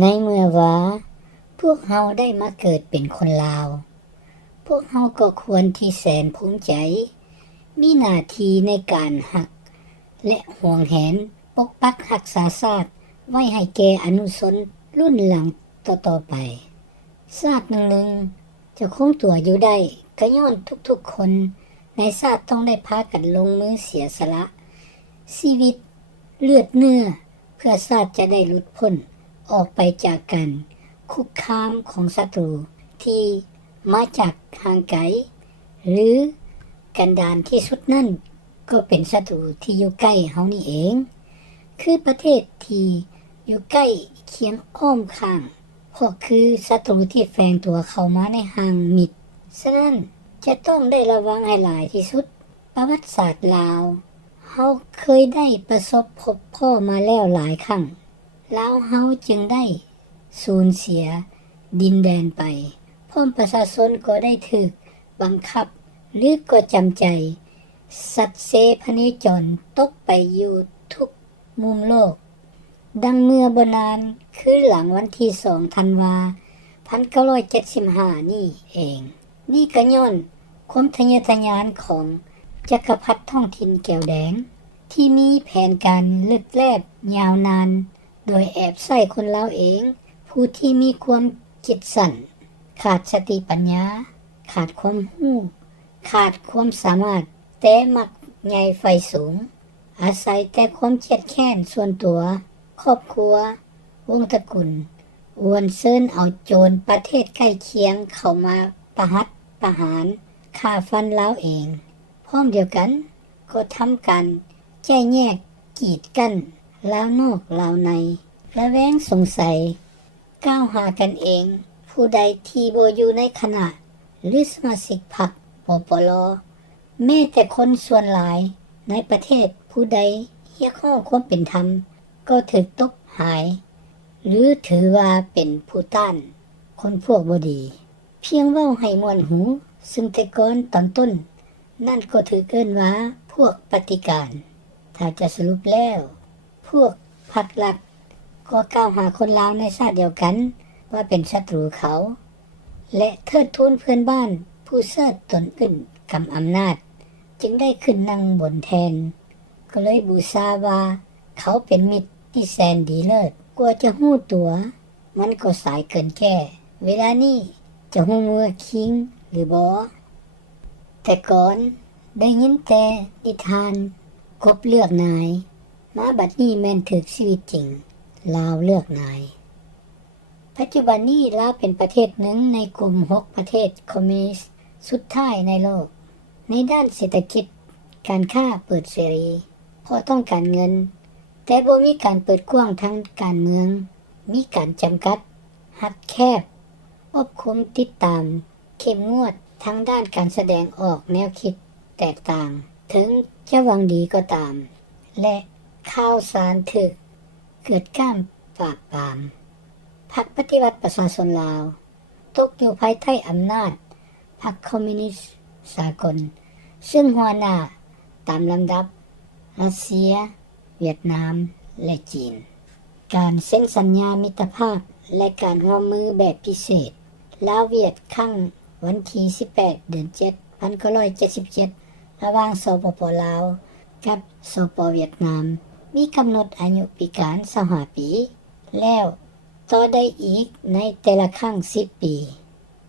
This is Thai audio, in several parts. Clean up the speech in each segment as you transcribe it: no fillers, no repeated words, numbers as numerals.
ในเมื่อว่าพวกเฮาได้มาเกิดเป็นคนลาวพวกเฮาก็ควรที่แสนภูมิใจมีหน้าที่ในการหักและห่วงแหนปกปักรักษาชาติไว้ให้แก่อนุชนรุ่นหลังต่อๆไปชาติหนึ่งจะคงตัวอยู่ได้ก็ย้อนทุกๆคนในชาติต้องได้พากันลงมือเสียสละชีวิตเลือดเนื้อเพื่อชาติจะได้หลุดพ้นออกไปจากกันคุกคามของศัตรูที่มาจากห่างไกลหรือกันดารที่สุดนั่นก็เป็นศัตรูที่อยู่ใกล้เฮานี่เองคือประเทศที่อยู่ใกล้เคียงอ้อมข้างเพราะคือศัตรูที่แฝงตัวเข้ามาในห่างมิตรฉะนั้นจะต้องได้ระวังให้หลายที่สุดประวัติศาสตร์ลาวเฮาเคยได้ประสบพบพ่อมาแล้วหลายครั้งแล้วเฮาจึงได้สูญเสียดินแดนไปพร้อมประชาชนก็ได้ถูกบังคับหรือก็จำใจสัตว์เสพเนจรตกไปอยู่ทุกมุมโลกดังเมื่อบนานคือหลังวันที่2ธันวา1975นี่เองนี่ก็ย้อนความทะเยอทะยานของจักรพรรดิท้องถิ่นแก้วแดงที่มีแผนการลึกแลบยาวนานโดยแอบใส่คนลาวเองผู้ที่มีความคิดสั้นขาดสติปัญญาขาดความรู้ขาดความสามารถแต่มักใหญ่ไฟสูงอาศัยแต่ความเครียดแค้นส่วนตัวครอบครัววงตระกูลอวนเซิ้นเอาโจรประเทศใกล้เคียงเข้ามาประหัตประหารฆ่าฟันลาวเองพร้อมเดียวกันก็ทำการแจ้แยกกีดกั้นลาวนอกลาวในและแว้งสงสัยก้าวหากันเองผู้ใดที่บ่อยู่ในคณะหรือสมาชิกพรรคปปลแม้แต่คนส่วนหลายในประเทศผู้ใดเรียกร้องความเป็นธรรมก็ถูกตบหายหรือถือว่าเป็นผู้ต้านคนพวกบ่ดีเพียงเว้าให้ม่วนหูซึ่งแต่ก่อนตอนต้นนั่นก็ถือเกินว่าพวกปฏิการถ้าจะสรุปแล้วพวกพรรครัฐก็กล่าวหาคนลาวในชาติเดียวกันว่าเป็นศัตรูเขาและเทิดทูนเพื่อนบ้านผู้เสิร์ชตนขึ้นกำอำนาจจึงได้ขึ้นนั่งบนแทนก็เลยบูชาว่าเขาเป็นมิตรที่แสนดีเลิศกว่าจะหู้ตัวมันก็สายเกินแก้เวลานี้จะหู้มือคิงหรือบ่แต่ก่อนได้ยินแต่นิทานกบเลือกนายมาบัดนี้แม่นถึกชีวิตจริงลาวเลือกนายปัจจุบันนี้ลาวเป็นประเทศหนึ่งในกลุ่ม6ประเทศคอมมิวนิสต์สุดท้ายในโลกในด้านเศรษฐกิจการค้าเปิดเสรีเพราะต้องการเงินแต่บ่มีการเปิดกว้างทางการเมืองมีการจำกัดหัดแคบอบคุมติดตามเข้มงวดทางด้านการแสดงออกแนวคิดแตกต่างถึงจะหวังดีก็ตามและข่าวสารถึกเกิดการปราบปรามพรรคปฏิวัติประชาชนลาวตกอยู่ภายใต้อำนาจพรรคคอมมิวนิสต์สากลซึ่งหัวหน้าตามลำดับรัสเซียเวียดนามและจีนการเซ็นสัญญามิตรภาพและการร่วมมือแบบพิเศษลาวเวียดครั้งวันที่18เดือน7 1977ระหว่างสปป.ลาวกับสป.เวียดนามมีกำหนดอายุปีการ25ปีแล้วต่อได้อีกในแต่ละครั้ง10ปี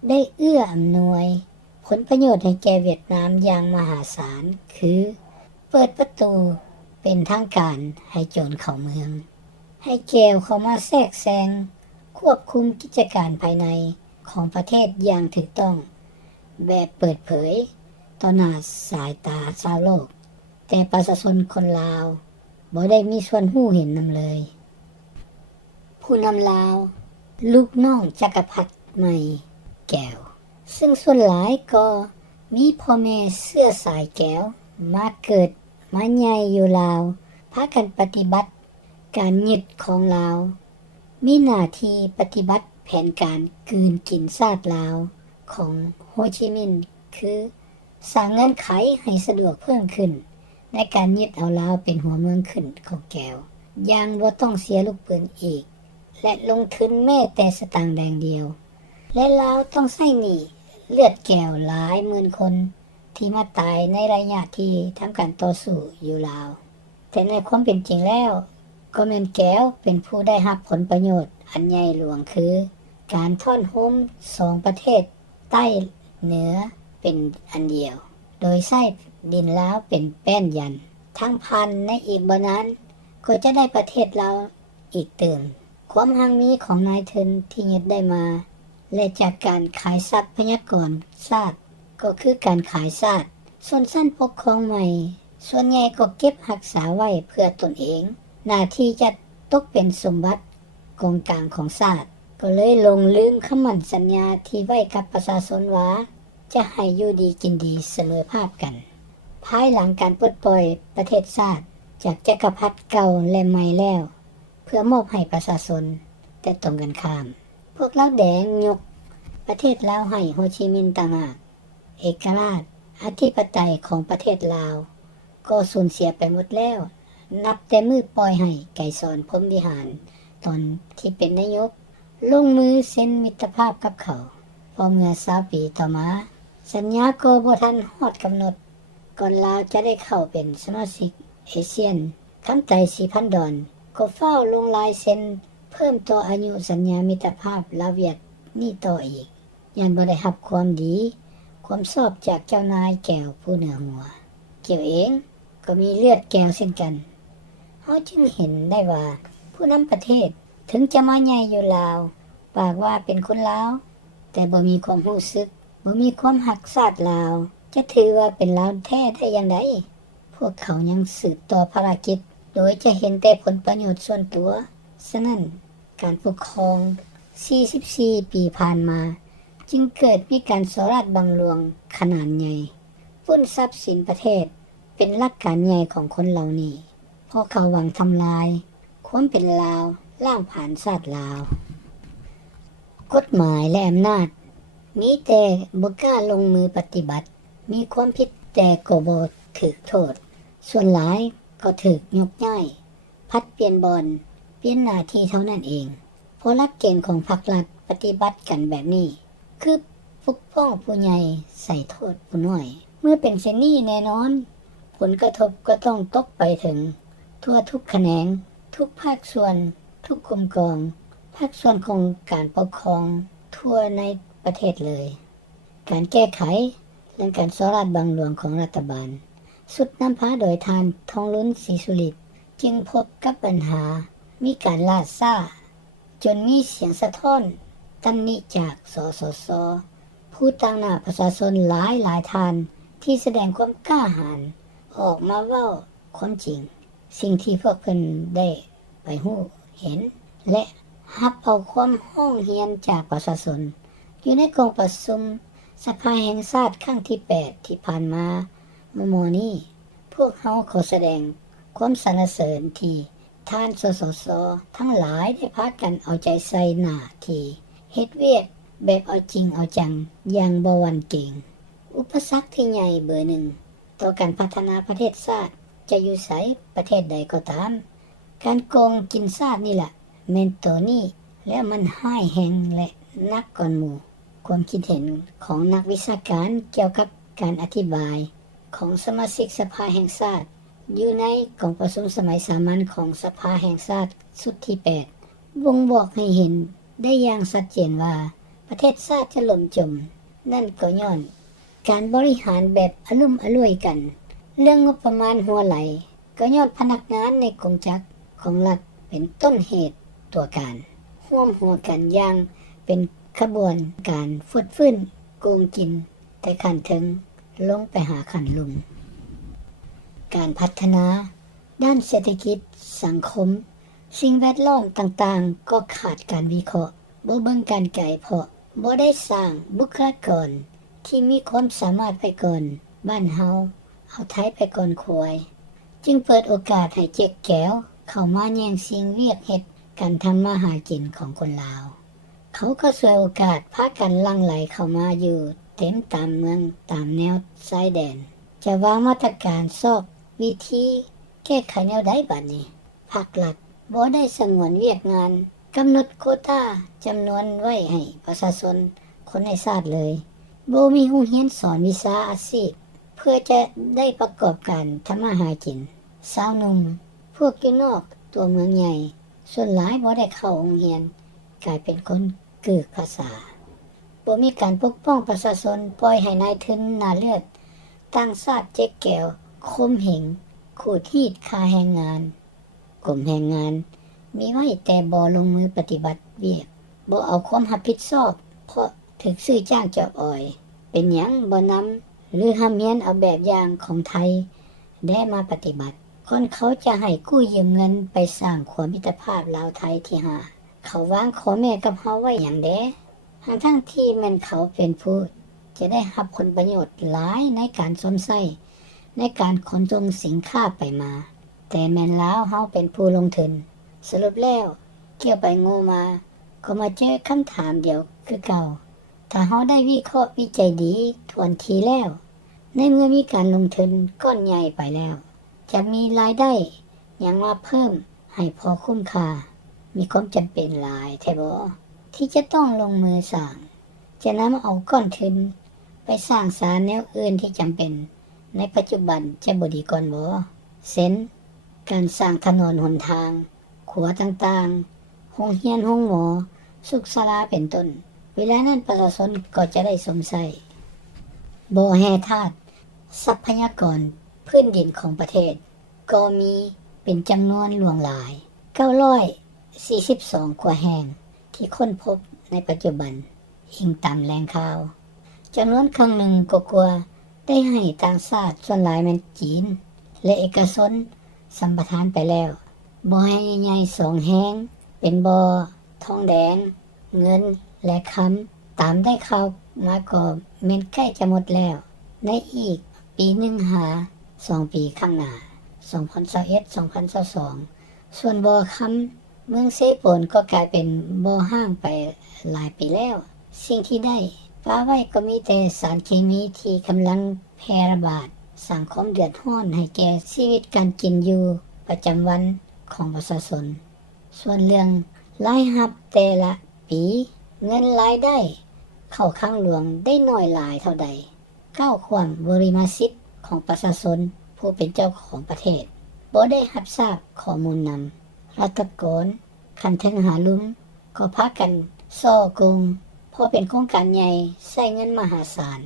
ได้เอื้ออำนวยผลประโยชน์ให้แก่เวียดนามอย่างมหาศาลคือเปิดประตูเป็นทางการให้โจรเข้าเมืองให้แก้วเข้ามาแทรกแซงควบคุมกิจการภายในของประเทศอย่างถูกต้องแบบเปิดเผยต่อหน้าสายตาชาวโลกแต่ประชาชนคนลาวบ่ได้มีส่วนรู้เห็นนำเลยผู้นำลาวลูกน้องจักรพรรดิใหม่แก้วซึ่งส่วนหลายก็มีพ่อแม่เสื้อสายแก้วมาเกิดมาใหญ่อยู่ลาวพากันปฏิบัติการยึดของลาวมีหน้าที่ปฏิบัติแผนการกลืนกินชาติลาวของโฮจิมินห์คือสร้างเงื่อนไขให้สะดวกเพิ่มขึ้นในการยึดเอาลาวเป็นหัวเมืองขึ้นของแก้วอย่างบ่ต้องเสียลูกปืนอีก และลงทุนแม้แต่สตางค์แดงเดียวและลาวต้องใช้หนี้เลือดแก้วหลายหมื่นคนที่มาตายในระยะที่ทำการต่อสู้อยู่ลาวแต่ในความเป็นจริงแล้วก็แม่นแก้วเป็นผู้ได้รับผลประโยชน์อันใหญ่หลวงคือการท่อนโฮม2ประเทศใต้เหนือเป็นอันเดียวโดยใช้ดินลาวเป็นแป้นยันทั้งพันในอีกบ่นานก็จะได้ประเทศลาวอีกเติมความหังมีของนายทุนที่ยึดได้มาและจากการขายทรัพยากรชาติก็คือการขายชาติส่วนสั้นปกครองใหม่ส่วนใหญ่ก็เก็บรักษาไว้เพื่อตนเองหน้าที่จะตกเป็นสมบัติกองกลางของชาติก็เลยลงลืมคำมั่นสัญญาที่ไว้กับประชาชนว่าจะให้อยู่ดีกินดีเสมอภาคกันภายหลังการปลดปล่อยประเทศชาติจากจักรพรรดิเก่าและใหม่แล้วเพื่อมอบให้ประชาชนแต่ตรงกันข้ามพวกลาวแดงยกประเทศลาวให้โฮจิมินห์ต่างหากเอกราชอธิปไตยของประเทศลาวก็สูญเสียไปหมดแล้วนับแต่มือปล่อยให้ไกรสอนพรหมวิหารตอนที่เป็นนายกลงมือเซ็นมิตรภาพกับเขาพอเมื่อ20 ปีต่อมาสัญญาก็บ่ทันฮอดกำหนดก่อนลาวจะได้เข้าเป็นสมาชิกอาเซียนคำไต่ 4,000 ดอนก็เฝ้าลงลายเซ็นเพิ่มต่ออายุสัญญามิตรภาพลาวเวียดนี่ต่ออีกยันบ่ได้รับความดีความชอบจากเจ้านายแก้วผู้เหนือหัวเกี่ยวเองก็มีเลือดแก้วเช่นกันเฮาจึงเห็นได้ว่าผู้นำประเทศถึงจะมาใหญ่อยู่ลาวปากว่าเป็นคนลาวแต่บ่มีความรู้สึกบ่มีความรักชาติลาวจะถือว่าเป็นลาวแท้ได้อย่างไรพวกเขายังสืบต่อภารกิจโดยจะเห็นแต่ผลประโยชน์ส่วนตัวฉะนั้นการปกครอง44 ปีผ่านมาจึงเกิดมีการสราดบังหลวงขนาดใหญ่ปล้นทรัพย์สินประเทศเป็นหลักการใหญ่ของคนเหล่านี้เพราะเขาหวังทำลายความเป็นลาวล้างผ่านชาติลาวกฎหมายและอำนาจมีแต่บ่กล้าลงมือปฏิบัติมีความผิดแต่ก็บ่ถูกโทษส่วนหลายก็ถูกยกย่ายพัดเปลี่ยนบอนเปลี่ยนหน้าที่เท่านั้นเองเพราะหลักเกณฑ์ของพรรครัฐปฏิบัติกันแบบนี้คือปกป้องผู้ใหญ่ใส่โทษผู้น้อยเมื่อเป็นเช่นนี้แน่นอนผลกระทบก็ต้องตกไปถึงทั่วทุกแขนงทุกภาคส่วนทุกกลุ่มกองภาคส่วนของการปกครองทั่วในประเทศเลยการแก้ไขเรื่องการสราดบังหลวงของรัฐบาลสุดนำพาโดยทานทองลุ้นศรีสุริตจึงพบกับปัญหามีการล่าช้าจนมีเสียงสะท้อนตำหนิจากสสสผู้ตั้งหน้าประชาชนหลายทานที่แสดงความกล้าหาญออกมาเว้าความจริงสิ่งที่พวกเพิ่นได้ไปฮู้เห็นและรับเอาความห้องเฮียนจากประชาชนอยู่ในกองประชุมสภาแห่งชาติครั้งที่8ที่ผ่านมาเมื่อนี้พวกเขาขอแสดงความสรรเสริญที่ท่านสสสทั้งหลายได้พากันเอาใจใส่หน้าที่เฮ็ดเวียกแบบเอาจริงเอาจังอย่างบ่หวั่นเกรงอุปสรรคที่ใหญ่เบอร์หนึ่งต่อการพัฒนาประเทศชาติจะอยู่ไสประเทศใดก็ตามการโกงกินชาตินี่แหละแม่นตัวนี้แล้วมันห้ายแหงและนักก่อนหมู่ความคิดเห็นของนักวิชาการเกี่ยวกับการอธิบายของสมาชิกสภาแห่งชาติอยู่ในกองประชุมสมัยสามัญของสภาแห่งชาติสุดที่8บ่งบอกให้เห็นได้อย่างชัดเจนว่าประเทศชาติจะล่มจมนั่นก็ย้อนการบริหารแบบอลุ่มอล่วยกันเรื่องงบประมาณหัวไหลก็ย้อนพนักงานในกองจักรของรัฐเป็นต้นเหตุตัวการร่วมหัวกันอย่างเป็นขบวนการฟุดฟื้นโกงกินแต่ขันถึงลงไปหาขันลุงการพัฒนาด้านเศรษฐกิจสังคมสิ่งแวดล้อมต่างๆก็ขาดการวิเคราะห์บ่เบิ่งการไกลเพราะบ่ได้สร้างบุคลากรที่มีความสามารถไปก่อนบ้านเฮาเอาไทยไปก่อนควายจึงเปิดโอกาสให้เจ๊กแก้วเข้ามาแย่งสิ่งเวียกเฮ็ดการทำมาหากินของคนลาวเขาก็สวยโอกาสพากันหลั่งไหลเข้ามาอยู่เต็มตามเมืองตามแนวชายแดนจะวางมาตรการซอกวิธีแก้ไขแนวใดบัดนี้ภาครัฐบ่ได้สงวนเวียกงาน กำหนดโควตาจำนวนไว้ให้ประชาชนคนในชาติเลยบ่มีโรงเรียนสอนวิชาอาชีพเพื่อจะได้ประกอบการทำมาหากินสาวหนุ่มพวกอยู่นอกตัวเมืองใหญ่ส่วนหลายบ่ได้เข้าโรงเรียนกลายเป็นคนกึกภาษาบ่มีการปกป้องประชาชนปล่อยให้นายทุนหน้าเลือดต่างชาติเจ๊กแก้วข่มเหงขูดรีดค่าแรงงานกรมแรงงานมีไว้แต่บ่ลงมือปฏิบัติเวียกบ่เอาความรับผิดชอบเพราะถูกซื้อจ้างจอบอ้อยเป็นหยังบ่นำหรือห้ามเรียนเอาแบบอย่างของไทยได้มาปฏิบัติคนเขาจะให้กู้ยืมเงินไปสร้างความมิตรภาพลาวไทยที่ห้าเขาวางขอแม่กับเฮาไว้อย่างแดทั้งที่มันเขาเป็นผู้จะได้รับผลประโยชน์หลายในการสมใช้ในการขนส่งสินค้าไปมาแต่แม่นลาวเฮาเป็นผู้ลงทุนสรุปแล้วเกี่ยวไปโง่มาก็มาเจอคำถามเดียวคือเก่าถ้าเฮาได้วิเคราะห์วิจัยดีทวนทีแล้วในเมื่อมีการลงทุนก้อนใหญ่ไปแล้วจะมีรายได้อย่างมาเพิ่มให้พอคุ้มค่ามีความจำเป็นหลายแท้บ่ที่จะต้องลงมือสร้างจะนำเอาก้อนทุนไปสร้างสารแนวอื่นที่จำเป็นในปัจจุบันจะบ่ดีก่อนบ่เช่นการสร้างถนนหนทางขัวต่างๆโรงเรียนโรงหมอสุขศาลาเป็นต้นเวลานั้นประชาชนก็จะได้สมใช้บ่แห่ธาตุทรัพยากรพื้นดินของประเทศก็มีเป็นจำนวนหลวงหลาย942กว่าแห่งที่ค้นพบในปัจจุบันอิงตามแหล่งข่าวจำนวนครั้งหนึ่งก็กว่าได้ให้ต่างชาติส่วนหลายแม่นจีนและเอกชนสัมปทานไปแล้วบ่อใหญ่ๆ2แห่งเป็นบ่อทองแดงเงินและคำตามได้ข่าวมาก็แม่นใกล้จะหมดแล้วในอีกปีหนึ่งหา2 ปีข้างหน้า2021-2022ส่วนบ่อคำเมืองเซโปนก็กลายเป็นบ่อห้างไปหลายปีแล้วสิ่งที่ได้ฟ้าไว้ก็มีแต่สารเคมีที่กำลังแพร่ระบาดสร้างความเดือดร้อนให้แก่ชีวิตการกินอยู่ประจำวันของประชาชนส่วนเรื่องรายรับแต่ละปีเงินรายได้เข้าข้างหลวงได้น้อยหลายเท่าใดก้าวความบริมาสิทธิ์ของประชาชนผู้เป็นเจ้าของประเทศบ่ได้รับทราบข้อมูลนำรัฐกรคันถึงหาลุมก็พากันซ่อโกงเพราะเป็นโครงการใหญ่ใช้เงินมหาศาล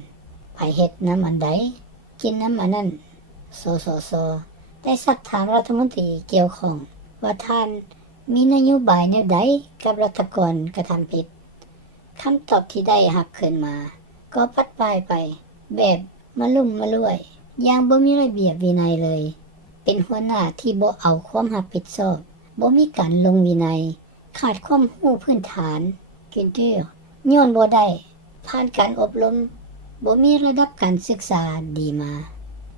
ไผเฮ็ดน้ำอันใดกินน้ำอันนั้นสสได้สักถามรัฐมนตรีเกี่ยวข้องว่าท่านมีนโยบายแนวใดกับรัฐกรกระทำผิดคำตอบที่ได้รับขึ้นมาก็ปัดปลายไปแบบมาลุ่มมารวยอย่างบ่มีระเบียบวินัยเลยเป็นหัวหน้าที่บ่เอาความรับผิดชอบบ่มีการลงวินัยขาดความรู้พื้นฐานกินเตื้อย้อนบ่ได้ผ่านการอบรมบ่มีระดับการศึกษาดีมา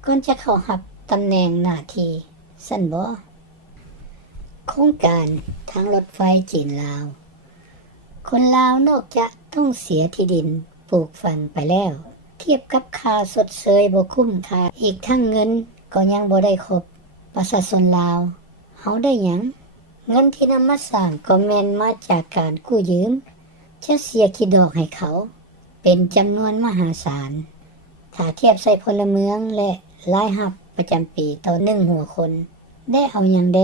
ก่อนจะเข้ารับตำแหน่งหน้าที่ซั่นบ่โครงการทางรถไฟจีนลาวคนลาวนอกจากต้องเสียที่ดินปลูกฝังไปแล้วเทียบกับค่าสดเสยบ่คุ้มค่าอีกทั้งเงินก็ยังบ่ได้ครบประชาชนลาวเฮาได้หยังเงินที่นำมาสร้างก็แม่นมาจากการกู้ยืมจะเสียคิดดอกให้เขาเป็นจำนวนมหาศาลถ้าเทียบใส่พลเมืองและรายรับประจำปีต่อ1หัวคนได้เอาหยังแด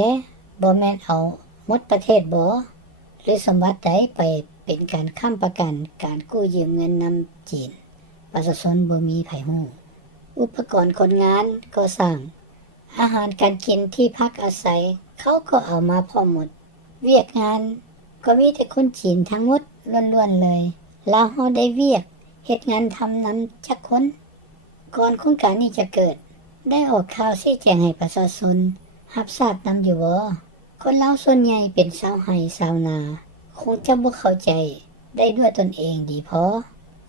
บ่แม่นเอาหมดประเทศบ่หรือสมบัติใดไปเป็นการค้ำประกันการกู้ยืมเงินนำจีนประชาชนบ่มีไผฮู้อุปกรณ์คนงานก็สร้างอาหารการกินที่พักอาศัยเขาก็เอามาพร้อมหมดเวียกงานก็มีแต่คนจีนทั้งหมดล้วนๆเลยลาวเฮาได้เวียกเฮ็ดงานทำนำจักคนก่อนโครงการนี้จะเกิดได้ออกข่าวชี้แจงให้ประชาชนรับทราบนำอยู่บ่คนลาวส่วนใหญ่เป็นชาวไร่ชาวนาคงจะบ่เข้าใจได้ด้วยตนเองดีพอ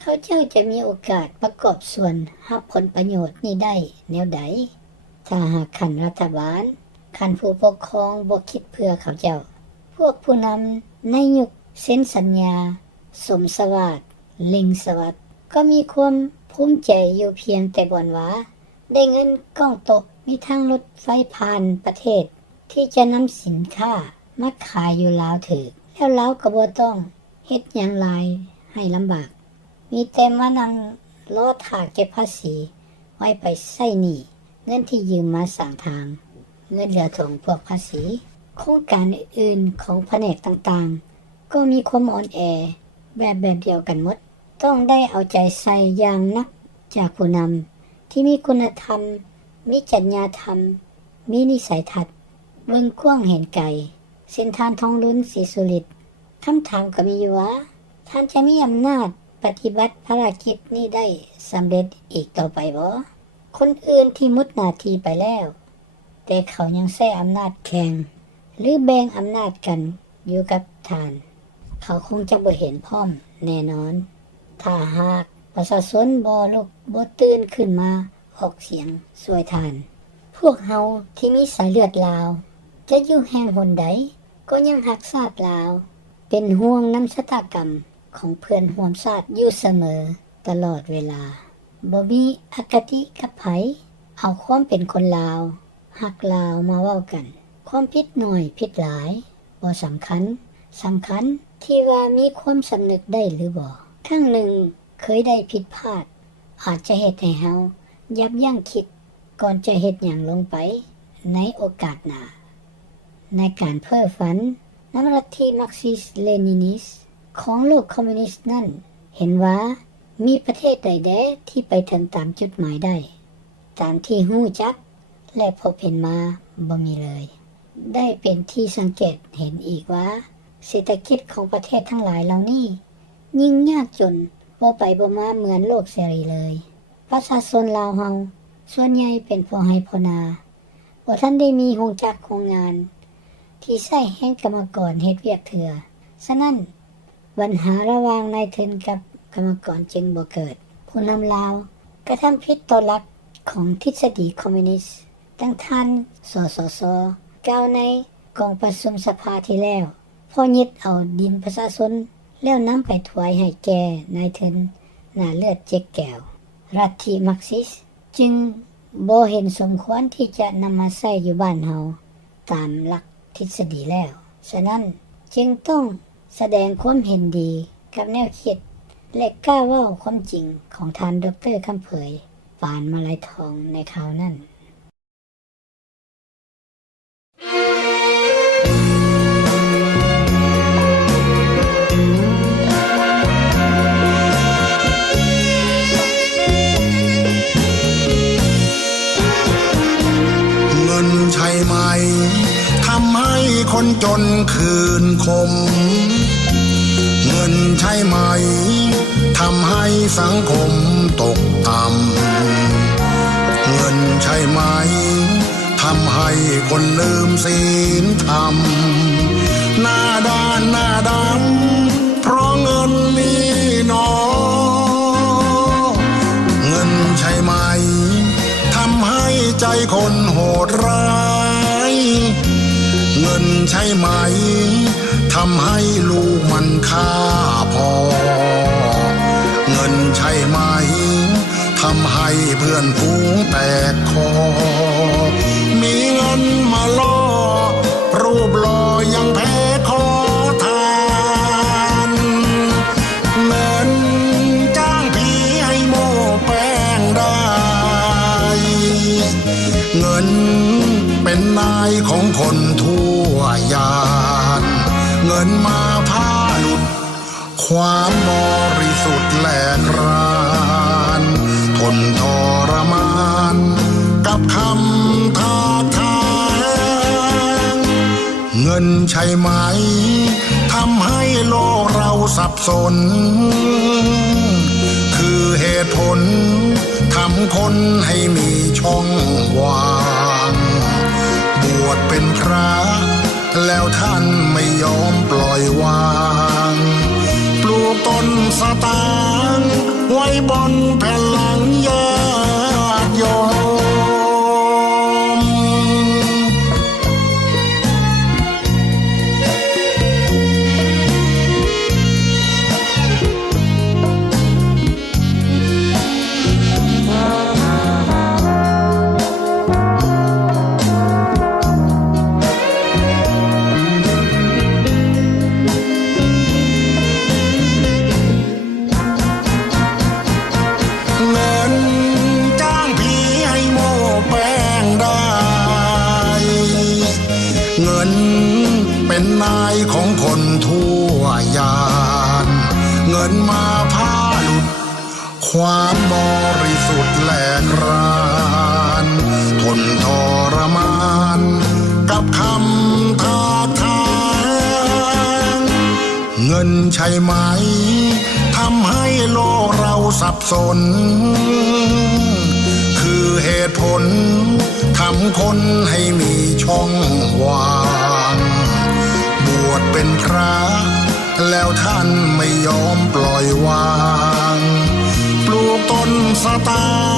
เขาเจ้าจะมีโอกาสประกอบส่วนรับผลประโยชน์นี้ได้แนวใดถ้าหากขันรัฐบาลขันผู้ปกครองบ่คิดเพื่อเขาเจ้าพวกผู้นำในยุคเซ็นสัญญาสมสวัสดิ์ลิงสวัสดิ์ก็มีความภูมิใจอยู่เพียงแต่บ่นว่าได้เงินก้องตกมีทางรถไฟผ่านประเทศที่จะนำสินค้ามาขายอยู่ลาวถึก แล้วเราก็บ่ต้องเฮ็ดหยังหลายให้ลำบากมีแต่มานั่งรอท่าเก็บภาษีไว้ไปใช้หนี้เงินที่ยืมมาสร้างทางเงินเหลือของพวกภาษีโครงการอื่นๆของแผนกต่างๆก็มีความอ่อนแอแบบเดียวกันหมดต้องได้เอาใจใส่อย่างนักจากผู้นำที่มีคุณธรรมมีจรรยาธรรมมีนิสัยทัศน์เบิ่งกว้างเห็นไกลเส้นทางทองลุ้นศรีสุริตคำถามก็มีอยู่ว่าท่านจะมีอำนาจปฏิบัติภารกิจนี้ได้สำเร็จอีกต่อไปบ่คนอื่นที่มุดหน้าที่ไปแล้วแต่เขายังใช้อำนาจแข่งหรือแบ่งอำนาจกันอยู่กับท่านเขาคงจะบ่เห็นพร้อมแน่นอนถ้าหากประชาชนบ่ลุกบ่ตื่นขึ้นมาออกเสียงช่วยทานพวกเฮาที่มีสายเลือดลาวจะอยู่แห่งหนใดก็ยังรักชาติลาวเป็นห่วงนำชะตากรรมของเพื่อนร่วมชาติอยู่เสมอตลอดเวลาบ่มีอคติกับไผเอาความเป็นคนลาวฮักลาวมาเว้ากันความผิดน้อยผิดหลายบ่สำคัญที่ว่ามีความสำนึกได้หรือบ่ครั้งหนึ่งเคยได้ผิดพลาดอาจจะเฮ็ดให้เฮายับยั้งคิดก่อนจะเฮ็ดหยังลงไปในโอกาสหน้าในการเพ้อฝันนำลัทธิมาร์กซิสเลนินิสของโลกคอมมิวนิสต์นั้นเห็นว่ามีประเทศใดแดที่ไปถึงตามจุดหมายได้ตามที่ฮู้จักและพบเห็นมาบ่มีเลยได้เป็นที่สังเกตเห็นอีกว่าเศรษฐกิจของประเทศทั้งหลายเหล่านี้ยิ่งยากจนบ่ไปบ่มาเหมือนโลกเสรีเลยประชาชนลาวเฮาส่วนใหญ่เป็นผู้ให้พ่อนาบ่ทันได้มีโรงจักรโรงงานที่ใช้แห่งกรรมกรเฮ็ดเวียกเถื่อฉะนั้นปัญหาระหว่างนายทุนกับกรรมกรจึงบ่เกิดผู้นำลาวกระทำผิดต่อหลักของทฤษฎีคอมมิวนิสต์ดังท่านสสสกล่าวในกองประชุมสภาที่แล้วพอยึดเอาดินประชาชนแล้วนำไปถวายให้แก่นายทุนหน้าเลือดเจ๊กแก้วลัทธิมาร์กซิสจึงบ่เห็นสมควรที่จะนำมาใช้อยู่บ้านเฮาตามหลักทฤษฎีแล้วฉะนั้นจึงต้องแสดงความเห็นดีกับแนวคิดและกล้าเว้าความจริงของท่านดร.คำเผยปานมาลัยทองในคราวนั้นเงินใช่ไหมทำให้คนจนคืนคมเงินใช่ไหมทำให้สังคมตกต่ำเงินใช่ไหมทำให้คนลืมศีลธรรมหน้าด้านหน้าดำเพราะเงินนี่หนอเงินใช่ไหมทำให้ใจคนโหดร้ายเงินใช่ไหมทำให้ลูกมันฆ่าพ่อเงินใช่ไหมทำให้เพื่อนฝูงแตกคอมีเงินมาล่อรูปหล่อยังแพ้ขอทานเงินจ้างผีให้โม้แป้งได้เงินเป็นนายของคนทั่วยานเงินมาพาหลุดความบริสุทธิ์แหลกรานทนทรมานกับคำท้าทายเงินใช่ไหมทำให้โลกเราสับสนคือเหตุผลทำคนให้มีช่องว่างบวชเป็นพระแล้วท่านไม่ยอมปล่อยวางปลูกต้นสตางค์ไว้บนแผ่นหลังญาติโยม เป็นนายของคนทั่วยานเงินมาพาหลุดความบริสุทธิ์แหลกรานทนทรมานกับคำทาทางเงินใช่ไหมทำให้โลกเราสับสนคือเหตุผลทำคนให้มีช่องว่างบวชเป็นพระแล้วท่านไม่ยอมปล่อยวางปลูกต้นสตา